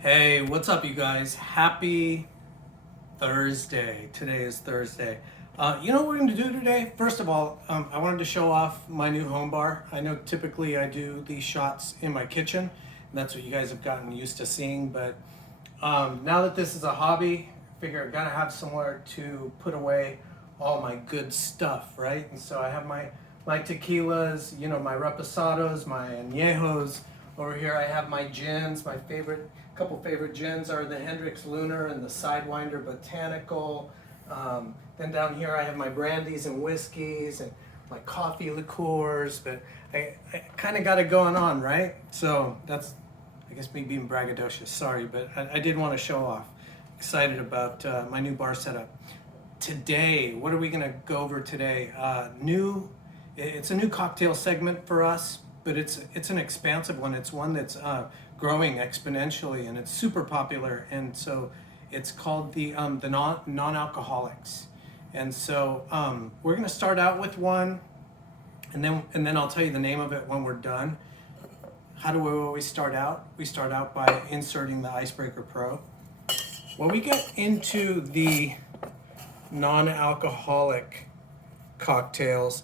Hey, what's up, you guys? Happy Thursday. Today is Thursday. You know what we're going to do today? First of all, I wanted to show off my new home bar. I know typically I do these shots in my kitchen, and that's what you guys have gotten used to seeing. But now that this is a hobby, I figure I gotta have somewhere to put away all my good stuff, right? And so I have my tequilas, my reposados, my añejos. Over here I have my gins. My couple favorite gins are the Hendrix Lunar and the Sidewinder Botanical. Then down here I have my brandies and whiskeys and my coffee liqueurs. But I kind of got it going on, right? So that's, I guess, me being braggadocious. Sorry, but I did want to show off. Excited about my new bar setup. Today, what are we going to go over today? It's a new cocktail segment for us, but it's an expansive one. It's one that's growing exponentially, and it's super popular. And so it's called the non-alcoholics. And so we're going to start out with one, and then I'll tell you the name of it when we're done. How do we always start out? We start out by inserting the Icebreakerpro. When we get into the non-alcoholic cocktails,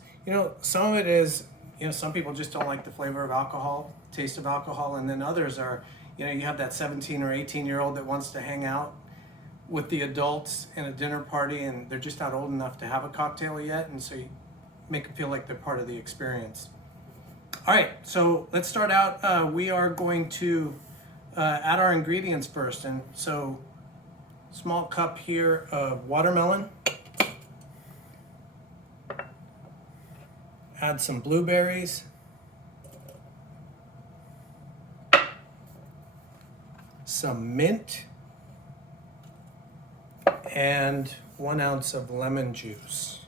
some of it is, some people just don't like the flavor of alcohol, taste of alcohol, and then others are, you have that 17 or 18-year-old that wants to hang out with the adults in a dinner party, and they're just not old enough to have a cocktail yet, and so you make them feel like they're part of the experience. All right, so let's start out. We are going to add our ingredients first, and so small cup here of watermelon. Add some blueberries. Some mint. And 1 ounce of lemon juice.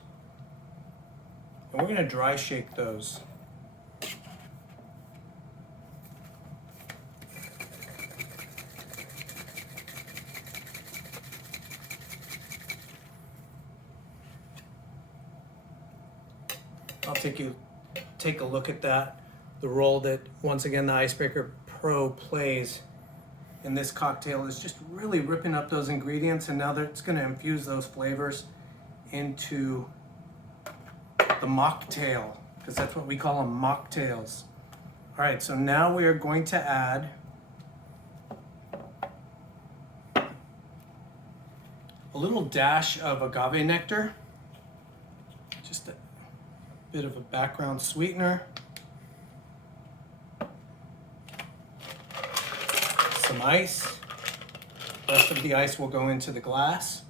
And we're going to dry shake those. I'll take a look at that. The role that, once again, the Icebreaker Pro plays in this cocktail is just really ripping up those ingredients, and now it's going to infuse those flavors into the mocktail, because that's what we call them, mocktails. All right, so now we are going to add a little dash of agave nectar, just a bit of a background sweetener, some ice. The rest of the ice will go into the glass,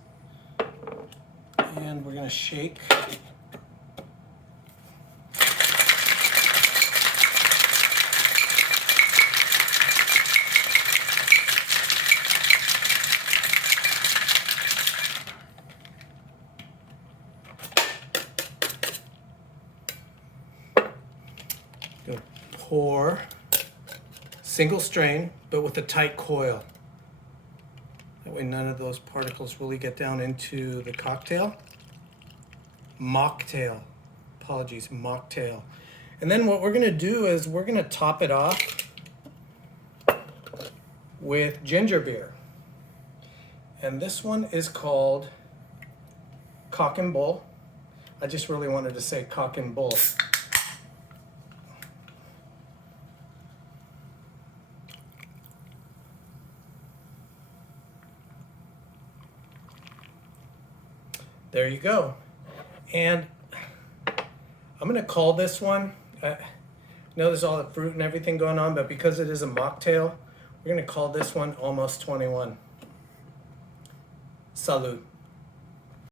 and we're going to shake. Going to pour single strain, but with a tight coil. That way none of those particles really get down into the cocktail. Mocktail. Apologies, mocktail. And then what we're going to do is we're going to top it off with ginger beer. And this one is called Cock and Bull. I just really wanted to say Cock and Bull. There you go. And I'm going to call this one, I know there's all the fruit and everything going on, but because it is a mocktail, we're going to call this one Almost 21. Salud.